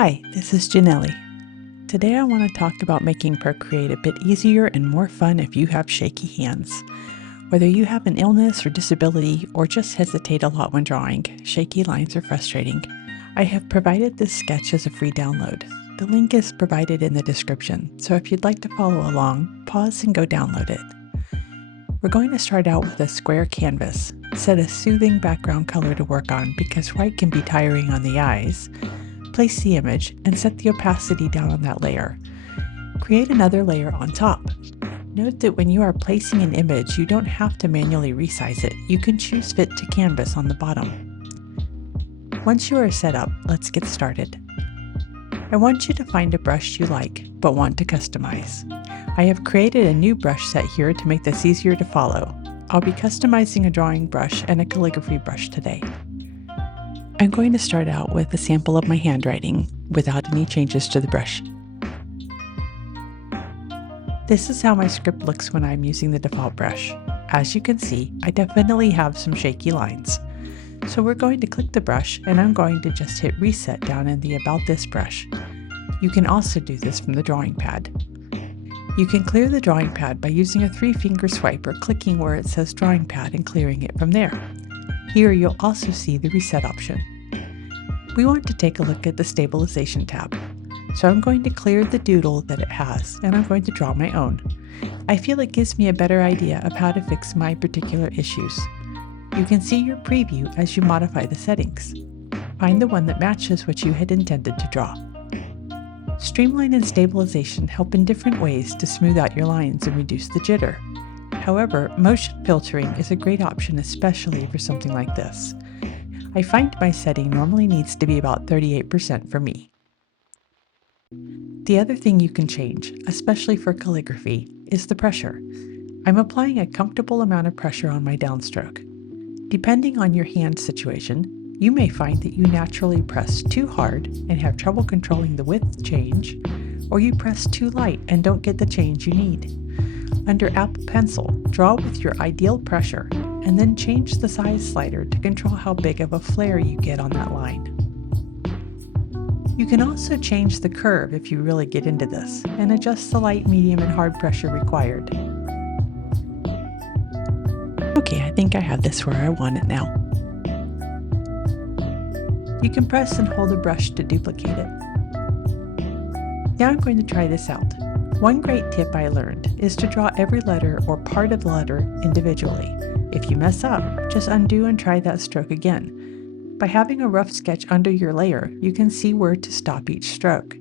Hi, this is Janelli. Today I want to talk about making Procreate a bit easier and more fun if you have shaky hands. Whether you have an illness or disability or just hesitate a lot when drawing, shaky lines are frustrating. I have provided this sketch as a free download. The link is provided in the description, so if you'd like to follow along, pause and go download it. We're going to start out with a square canvas. Set a soothing background color to work on because white can be tiring on the eyes. Place the image and set the opacity down on that layer. Create another layer on top. Note that when you are placing an image, you don't have to manually resize it. You can choose Fit to Canvas on the bottom. Once you are set up, let's get started. I want you to find a brush you like, but want to customize. I have created a new brush set here to make this easier to follow. I'll be customizing a drawing brush and a calligraphy brush today. I'm going to start out with a sample of my handwriting without any changes to the brush. This is how my script looks when I'm using the default brush. As you can see, I definitely have some shaky lines. So we're going to click the brush and I'm going to just hit reset down in the About This brush. You can also do this from the drawing pad. You can clear the drawing pad by using a 3-finger swipe or clicking where it says drawing pad and clearing it from there. Here you'll also see the reset option. We want to take a look at the stabilization tab. So I'm going to clear the doodle that it has and I'm going to draw my own. I feel it gives me a better idea of how to fix my particular issues. You can see your preview as you modify the settings. Find the one that matches what you had intended to draw. Streamline and stabilization help in different ways to smooth out your lines and reduce the jitter. However, motion filtering is a great option, especially for something like this. I find my setting normally needs to be about 38% for me. The other thing you can change, especially for calligraphy, is the pressure. I'm applying a comfortable amount of pressure on my downstroke. Depending on your hand situation, you may find that you naturally press too hard and have trouble controlling the width change, or you press too light and don't get the change you need. Under Apple Pencil, draw with your ideal pressure, and then change the size slider to control how big of a flare you get on that line. You can also change the curve if you really get into this, and adjust the light, medium, and hard pressure required. Okay, I think I have this where I want it now. You can press and hold a brush to duplicate it. Now I'm going to try this out. One great tip I learned is to draw every letter or part of the letter individually. If you mess up, just undo and try that stroke again. By having a rough sketch under your layer, you can see where to stop each stroke.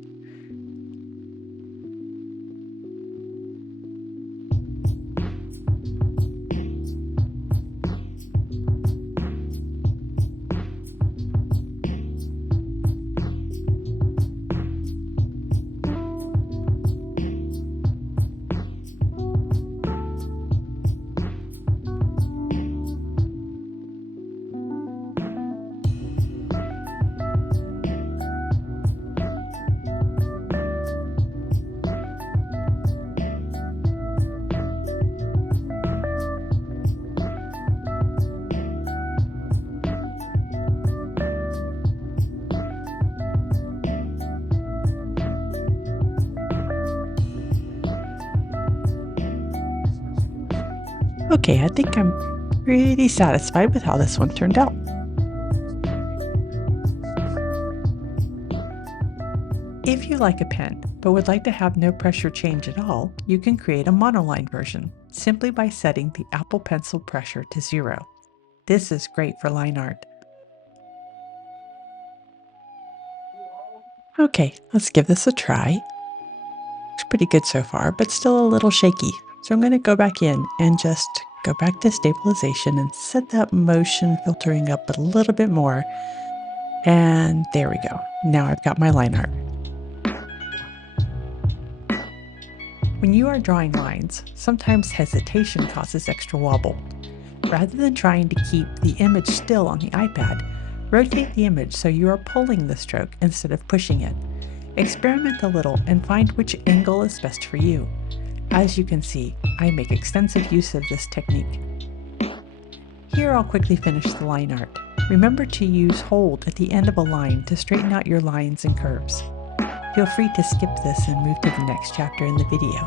Okay, I think I'm pretty satisfied with how this one turned out. If you like a pen, but would like to have no pressure change at all, you can create a monoline version, simply by setting the Apple Pencil pressure to 0. This is great for line art. Okay, let's give this a try. It's pretty good so far, but still a little shaky. So I'm going to go back in and just go back to stabilization and set that motion filtering up a little bit more. And there we go. Now I've got my line art. When you are drawing lines, sometimes hesitation causes extra wobble. Rather than trying to keep the image still on the iPad, rotate the image so you are pulling the stroke instead of pushing it. Experiment a little and find which angle is best for you. As you can see, I make extensive use of this technique. Here I'll quickly finish the line art. Remember to use hold at the end of a line to straighten out your lines and curves. Feel free to skip this and move to the next chapter in the video.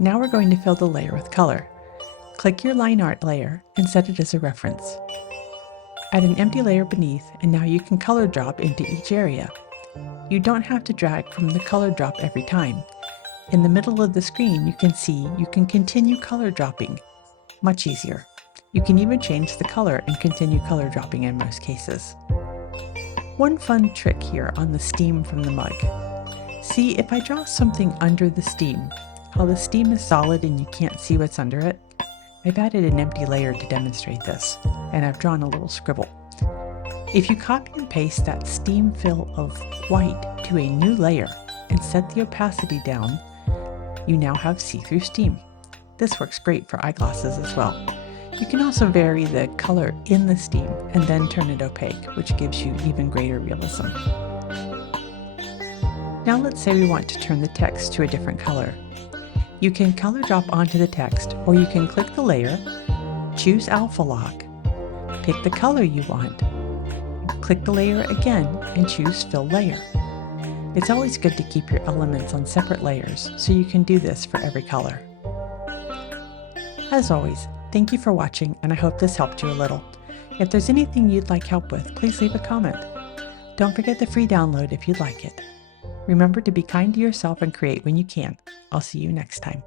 Now we're going to fill the layer with color. Click your line art layer and set it as a reference. Add an empty layer beneath, and now you can color drop into each area. You don't have to drag from the color drop every time. In the middle of the screen, you can see you can continue color dropping. Much easier. You can even change the color and continue color dropping in most cases. One fun trick here on the steam from the mug. See, if I draw something under the steam, how the steam is solid and you can't see what's under it? I've added an empty layer to demonstrate this, and I've drawn a little scribble. If you copy and paste that steam fill of white to a new layer and set the opacity down, you now have see-through steam. This works great for eyeglasses as well. You can also vary the color in the steam and then turn it opaque, which gives you even greater realism. Now let's say we want to turn the text to a different color. You can color drop onto the text, or you can click the layer, choose Alpha Lock, pick the color you want, click the layer again, and choose Fill Layer. It's always good to keep your elements on separate layers, so you can do this for every color. As always, thank you for watching, and I hope this helped you a little. If there's anything you'd like help with, please leave a comment. Don't forget the free download if you'd like it. Remember to be kind to yourself and create when you can. I'll see you next time.